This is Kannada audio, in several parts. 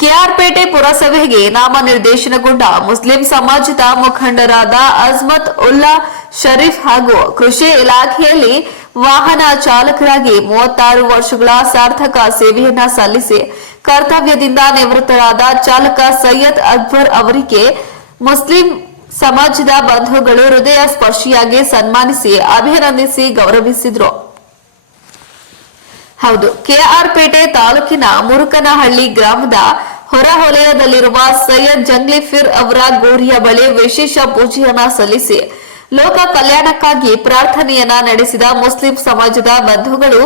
ಕೆಆರ್ಪೇಟೆ ಪುರಸಭೆಗೆ ನಾಮನಿರ್ದೇಶನಗೊಂಡ ಮುಸ್ಲಿಂ ಸಮಾಜದ ಮುಖಂಡರಾದ ಅಜ್ಮತ್ ಉಲ್ಲಾ ಶರೀಫ್ ಹಾಗೂ ಕೃಷಿ ಇಲಾಖೆಯಲ್ಲಿ ವಾಹನ ಚಾಲಕರಾಗಿ 36 ವರ್ಷಗಳ ಸಾರ್ಥಕ ಸೇವೆಯನ್ನ ಸಲ್ಲಿಸಿ ಕರ್ತವ್ಯದಿಂದ ನಿವೃತ್ತರಾದ ಚಾಲಕ ಸೈಯದ್ ಅಕ್ಬರ್ ಅವರಿಗೆ ಮುಸ್ಲಿಂ ಸಮಾಜದ ಬಂಧುಗಳು ಹೃದಯ ಸ್ಪರ್ಶಿಯಾಗಿ ಸನ್ಮಾನಿಸಿ ಅಭಿನಂದಿಸಿ ಗೌರವಿಸಿದರು. ಹೌದು, ಕೆಆರ್ಪೇಟೆ ತಾಲೂಕಿನ ಮುರುಕನಹಳ್ಳಿ ಗ್ರಾಮದ ಹೊರವಲಯದಲ್ಲಿರುವ ಸೈಯದ್ ಜಂಗ್ಲಿಫಿರ್ ಅವರ ಗೋರಿಯ ಬಳಿ ವಿಶೇಷ ಪೂಜೆಯನ್ನ ಸಲ್ಲಿಸಿ ಲೋಕ ಕಲ್ಯಾಣಕ್ಕಾಗಿ ಪ್ರಾರ್ಥನೆಯನ್ನ ನಡೆಸಿದ ಮುಸ್ಲಿಂ ಸಮಾಜದ ಬಂಧುಗಳು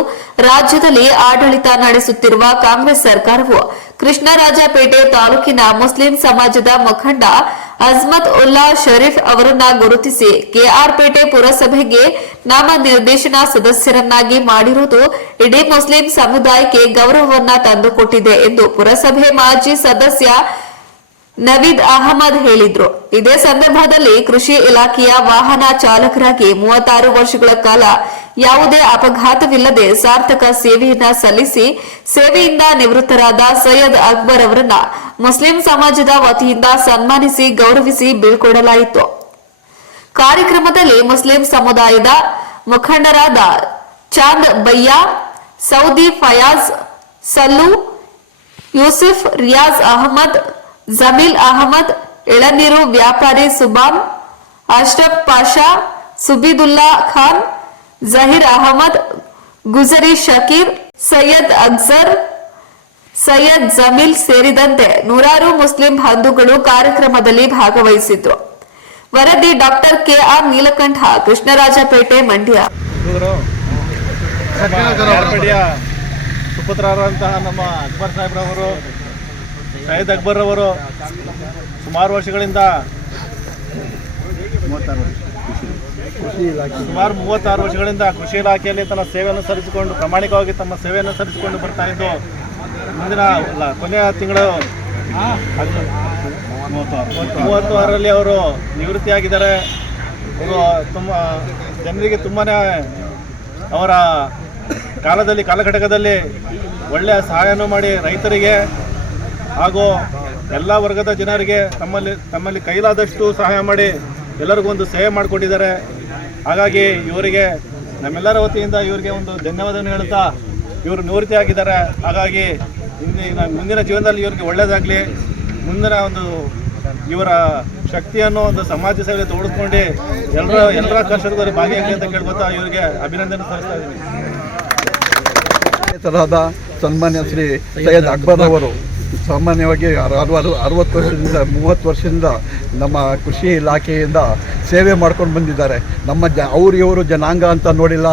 ರಾಜ್ಯದಲ್ಲಿ ಆಡಳಿತ ನಡೆಸುತ್ತಿರುವ ಕಾಂಗ್ರೆಸ್ ಸರ್ಕಾರವು ಕೃಷ್ಣರಾಜಪೇಟೆ ತಾಲೂಕಿನ ಮುಸ್ಲಿಂ ಸಮಾಜದ ಮುಖಂಡ ಅಜ್ಮತ್ ಉಲ್ಲಾ ಶರೀಫ್ ಅವರನ್ನ ಗುರುತಿಸಿ ಕೆಆರ್ಪೇಟೆ ಪುರಸಭೆಗೆ ನಾಮನಿರ್ದೇಶನ ಸದಸ್ಯರನ್ನಾಗಿ ಮಾಡಿರುವುದು ಇಡೀ ಮುಸ್ಲಿಂ ಸಮುದಾಯಕ್ಕೆ ಗೌರವವನ್ನ ತಂದುಕೊಟ್ಟಿದೆ ಎಂದು ಪುರಸಭೆ ಮಾಜಿ ಸದಸ್ಯ ನವೀದ್ ಅಹಮದ್ ಹೇಳಿದ್ರು. ಇದೇ ಸಂದರ್ಭದಲ್ಲಿ ಕೃಷಿ ಇಲಾಖೆಯ ವಾಹನ ಚಾಲಕರಾಗಿ 36 ವರ್ಷಗಳ ಕಾಲ ಯಾವುದೇ ಅಪಘಾತವಿಲ್ಲದೆ ಸಾರ್ಥಕ ಸೇವೆಯನ್ನ ಸಲ್ಲಿಸಿ ಸೇವೆಯಿಂದ ನಿವೃತ್ತರಾದ ಸೈಯದ್ ಅಕ್ಬರ್ ಅವರನ್ನ ಮುಸ್ಲಿಂ ಸಮಾಜದ ವತಿಯಿಂದ ಸನ್ಮಾನಿಸಿ ಗೌರವಿಸಿ ಬೀಳ್ಕೊಡಲಾಯಿತು. ಕಾರ್ಯಕ್ರಮದಲ್ಲಿ ಮುಸ್ಲಿಂ ಸಮುದಾಯದ ಮುಖಂಡರಾದ ಚಾಂದ್ ಬಯ್ಯಾ, ಸೌದಿ ಫಯಾಜ್, ಸಲ್ಲು, ಯೂಸುಫ್, ರಿಯಾಜ್ ಅಹಮದ್, ಜಮೀಲ್ ಅಹಮದ್, ಎಳನೀರು ವ್ಯಾಪಾರಿ ಸುಬಾನ್, ಅಶ್ರಫ್ ಪಾಷಾ, ಸುಬೀದುಲ್ಲಾ ಖಾನ್, ಜಹೀರ್ ಅಹಮದ್, ಗುಜರಿ ಶಕೀರ್, ಸೈಯದ್ ಅಕ್ಸರ್, ಸೈಯದ್ ಜಮೀಲ್ ಸೇರಿದಂತೆ ನೂರಾರು ಮುಸ್ಲಿಂ ಬಂಧುಗಳು ಕಾರ್ಯಕ್ರಮದಲ್ಲಿ ಭಾಗವಹಿಸಿದ್ರು. ವರದಿ ಡಾಕ್ಟರ್ ಕೆಆರ್ ನೀಲಕಂಠ, ಕೃಷ್ಣರಾಜಪೇಟೆ, ಮಂಡ್ಯ. ಸುಪುತ್ರರಂತಹ ನಮ್ಮ ಅಕ್ಬರ್ ಸಾಹೇಬ್ರವರು, ಸೈಯದ್ ಅಕ್ಬರ್ ಅವರು ಸುಮಾರು 36 ವರ್ಷಗಳಿಂದ ಕೃಷಿ ಇಲಾಖೆಯಲ್ಲಿ ತನ್ನ ಸೇವೆಯನ್ನು ಸಲ್ಲಿಸಿಕೊಂಡು ಪ್ರಾಮಾಣಿಕವಾಗಿ ತಮ್ಮ ಸೇವೆಯನ್ನು ಸಲ್ಲಿಸಿಕೊಂಡು ಬರ್ತಾ ಇದ್ದು ಮುಂದಿನ ಕೊನೆಯ ತಿಂಗಳು 36ರಲ್ಲಿ ಅವರು ನಿವೃತ್ತಿಯಾಗಿದ್ದಾರೆ. ಅವರು ತುಂಬ ಜನರಿಗೆ ತುಂಬಾ ಅವರ ಕಾಲಘಟಕದಲ್ಲಿ ಒಳ್ಳೆಯ ಸಹಾಯನೂ ಮಾಡಿ ರೈತರಿಗೆ ಹಾಗೂ ಎಲ್ಲ ವರ್ಗದ ಜನರಿಗೆ ತಮ್ಮಲ್ಲಿ ಕೈಲಾದಷ್ಟು ಸಹಾಯ ಮಾಡಿ ಎಲ್ಲರಿಗೂ ಒಂದು ಸೇವೆ ಮಾಡಿಕೊಟ್ಟಿದ್ದಾರೆ. ಹಾಗಾಗಿ ಇವರಿಗೆ ನಮ್ಮೆಲ್ಲರ ವತಿಯಿಂದ ಇವರಿಗೆ ಒಂದು ಧನ್ಯವಾದವನ್ನು ಹೇಳುತ್ತಾ ಇವರು ನಿವೃತ್ತಿ ಆಗಿದ್ದಾರೆ. ಹಾಗಾಗಿ ಮುಂದಿನ ಜೀವನದಲ್ಲಿ ಇವರಿಗೆ ಒಳ್ಳೆಯದಾಗಲಿ, ಮುಂದಿನ ಒಂದು ಇವರ ಶಕ್ತಿಯನ್ನು ಒಂದು ಸಮಾಜ ಸೇವೆ ತೋಡಿಸ್ಕೊಂಡು ಎಲ್ಲರ ಕಷ್ಟದಲ್ಲಿ ಭಾಗಿಯಾಗಲಿ ಅಂತ ಕೇಳ್ಕೊತಾ ಇವರಿಗೆ ಅಭಿನಂದನೆ ಸಲ್ಲಿಸ್ತಾ ಇದ್ದೀನಿ. ತರಹದ ಸನ್ಮಾನ್ಯ ಶ್ರೀ ಸೈಯದ್ ಅಕ್ಬರ್ ಅವರು ಸಾಮಾನ್ಯವಾಗಿ 60 ವರ್ಷದಿಂದ 30 ವರ್ಷದಿಂದ ನಮ್ಮ ಕೃಷಿ ಇಲಾಖೆಯಿಂದ ಸೇವೆ ಮಾಡ್ಕೊಂಡು ಬಂದಿದ್ದಾರೆ. ನಮ್ಮ ಇವರು ಜನಾಂಗ ಅಂತ ನೋಡಿಲ್ಲ,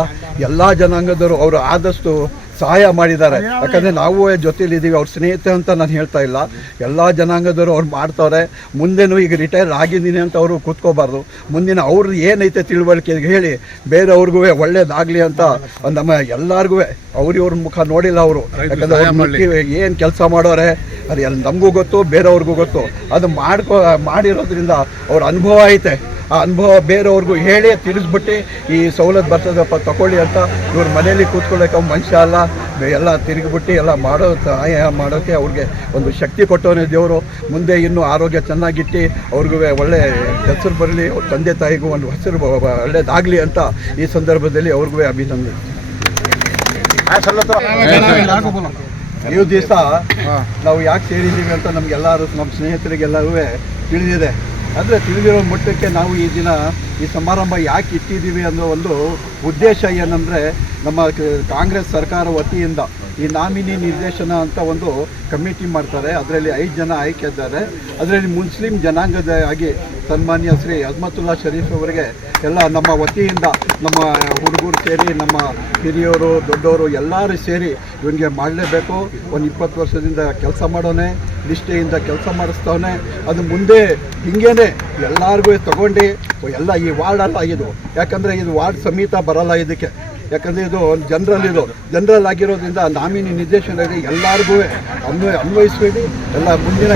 ಎಲ್ಲ ಜನಾಂಗದವರು ಅವರು ಆದಷ್ಟು ಸಹಾಯ ಮಾಡಿದ್ದಾರೆ. ಯಾಕಂದರೆ ನಾವು ಜೊತೆಲಿದ್ದೀವಿ, ಅವ್ರ ಸ್ನೇಹಿತೆ ಅಂತ ನಾನು ಹೇಳ್ತಾ ಇಲ್ಲ, ಎಲ್ಲ ಜನಾಂಗದವರು ಅವ್ರು ಮಾಡ್ತಾರೆ. ಮುಂದೆನೂ ಈಗ ರಿಟೈರ್ ಆಗಿದ್ದೀನಿ ಅಂತ ಅವರು ಕೂತ್ಕೋಬಾರ್ದು, ಮುಂದಿನ ಅವ್ರದ್ದು ಏನೈತೆ ತಿಳುವಳಿಕೆ ಹೇಳಿ ಬೇರೆಯವ್ರಿಗೂ ಒಳ್ಳೇದಾಗಲಿ ಅಂತ ನಮ್ಮ ಎಲ್ಲರಿಗೂ ಇವ್ರ ಮುಖ ನೋಡಿಲ್ಲ ಅವರು. ಯಾಕಂದರೆ ಏನು ಕೆಲಸ ಮಾಡೋರೆ ಅದು ನಮಗೂ ಗೊತ್ತು, ಬೇರೆಯವ್ರಿಗೂ ಗೊತ್ತು. ಅದು ಮಾಡಿರೋದ್ರಿಂದ ಅವ್ರ ಅನುಭವ ಐತೆ. ಆ ಅನುಭವ ಬೇರೆಯವ್ರಿಗೂ ಹೇಳಿ ತಿಳಿಸ್ಬಿಟ್ಟು ಈ ಸವಲತ್ತು ಬರ್ತದಪ್ಪ ತಗೊಳ್ಳಿ ಅಂತ ಇವ್ರ ಮನೇಲಿ ಕೂತ್ಕೊಳ್ಳೋಕೆ ಮನುಷ್ಯ ಅಲ್ಲ, ಎಲ್ಲ ತಿರುಗಿಬಿಟ್ಟು ಎಲ್ಲ ಸಹಾಯ ಮಾಡೋಕ್ಕೆ ಅವ್ರಿಗೆ ಒಂದು ಶಕ್ತಿ ಕೊಟ್ಟವನೇ ದೇವರು. ಮುಂದೆ ಇನ್ನೂ ಆರೋಗ್ಯ ಚೆನ್ನಾಗಿಟ್ಟು ಅವ್ರಿಗೂ ಒಳ್ಳೆ ಹೆಸರು ಬರಲಿ, ಅವ್ರ ತಂದೆ ತಾಯಿಗೂ ಒಂದು ಹೆಸರು ಒಳ್ಳೇದಾಗಲಿ ಅಂತ ಈ ಸಂದರ್ಭದಲ್ಲಿ ಅವ್ರಿಗೂ ಅಭಿನಂದನೆ. ಈ ದಿವಸ ನಾವು ಯಾಕೆ ಸೇರಿದ್ದೀವಿ ಅಂತ ನಮಗೆಲ್ಲರೂ, ನಮ್ಮ ಸ್ನೇಹಿತರಿಗೆಲ್ಲರೂ ತಿಳಿದಿದೆ. ಅಂದರೆ ತಿಳಿದಿರೋ ಮಟ್ಟಕ್ಕೆ ನಾವು ಈ ದಿನ ಈ ಸಮಾರಂಭ ಯಾಕೆ ಇಟ್ಟಿದ್ದೀವಿ ಅನ್ನೋ ಒಂದು ಉದ್ದೇಶ ಏನಂದರೆ, ನಮ್ಮ ಕಾಂಗ್ರೆಸ್ ಸರ್ಕಾರ ವತಿಯಿಂದ ಈ ನಾಮಿನಿ ನಿರ್ದೇಶನ ಅಂತ ಒಂದು ಕಮಿಟಿ ಮಾಡ್ತಾರೆ. ಅದರಲ್ಲಿ 5 ಜನ ಆಯ್ಕೆ ಇದ್ದಾರೆ. ಅದರಲ್ಲಿ ಮುಸ್ಲಿಂ ಜನಾಂಗದ ಆಗಿ ಸನ್ಮಾನ್ಯ ಶ್ರೀ ಅಜ್ಮತುಲ್ಲಾ ಶರೀಫ್ ಅವರಿಗೆ ಎಲ್ಲ ನಮ್ಮ ವತಿಯಿಂದ ನಮ್ಮ ಹುಡುಗರು ಸೇರಿ, ನಮ್ಮ ಹಿರಿಯವರು ದೊಡ್ಡವರು ಎಲ್ಲರೂ ಸೇರಿ ಇವನಿಗೆ ಮಾಡಲೇಬೇಕು. ಒಂದು 20 ವರ್ಷದಿಂದ ಕೆಲಸ ಮಾಡೋನೆ, ನಿಷ್ಠೆಯಿಂದ ಕೆಲಸ ಮಾಡಿಸ್ತವನೆ. ಅದು ಮುಂದೆ ಹಿಂಗೇನೆ ಎಲ್ಲರಿಗೂ ತಗೊಂಡು ಎಲ್ಲ ಈ ವಾರ್ಡ್ ಅಲ್ಲ ಇದು, ಯಾಕಂದರೆ ಇದು ವಾರ್ಡ್ ಸಮೇತ ಬರಲ್ಲ ಇದಕ್ಕೆ. ಯಾಕಂದರೆ ಇದು ಜನರಲ್ ಆಗಿರೋದ್ರಿಂದ ನಾಮಿನಿ ನಿರ್ದೇಶನದಲ್ಲಿ ಎಲ್ಲರಿಗೂ ಅನ್ವಯಿಸ್ಬೇಡಿ. ಎಲ್ಲ ಮುಂದಿನ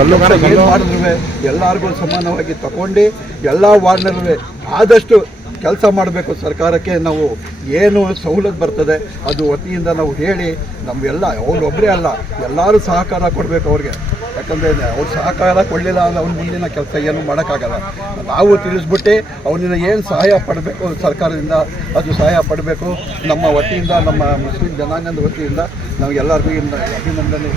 ಏನು ಮಾಡಿದ್ರು ಎಲ್ಲರಿಗೂ ಸಮಾನವಾಗಿ ತಗೊಂಡು ಎಲ್ಲ ವಾರ್ಡ್ನಲ್ಲೂ ಆದಷ್ಟು ಕೆಲಸ ಮಾಡಬೇಕು. ಸರ್ಕಾರಕ್ಕೆ ನಾವು ಏನು ಸವಲತ್ತು ಬರ್ತದೆ ಅದು ವತಿಯಿಂದ ನಾವು ಹೇಳಿ, ನಮ್ಮೆಲ್ಲ ಅವ್ರೊಬ್ಬರೇ ಅಲ್ಲ, ಎಲ್ಲರೂ ಸಹಕಾರ ಕೊಡಬೇಕು ಅವ್ರಿಗೆ. ಯಾಕಂದರೆ ಅವ್ರು ಸಹಕಾರ ಕೊಡಲಿಲ್ಲ ಅಂದರೆ ಅವ್ನ ಮುಂದಿನ ಕೆಲಸ ಏನು ಮಾಡೋಕ್ಕಾಗಲ್ಲ. ನಾವು ತಿಳಿಸ್ಬಿಟ್ಟು ಅವನಿಂದ ಏನು ಸಹಾಯ ಪಡಬೇಕು ಸರ್ಕಾರದಿಂದ ಅದು ಸಹಾಯ ಪಡಬೇಕು. ನಮ್ಮ ವತಿಯಿಂದ, ನಮ್ಮ ಮುಸ್ಲಿಂ ಜನಾಂಗದ ವತಿಯಿಂದ ನಾವು ಎಲ್ಲರಿಗೂ ಅಭಿನಂದನೆ.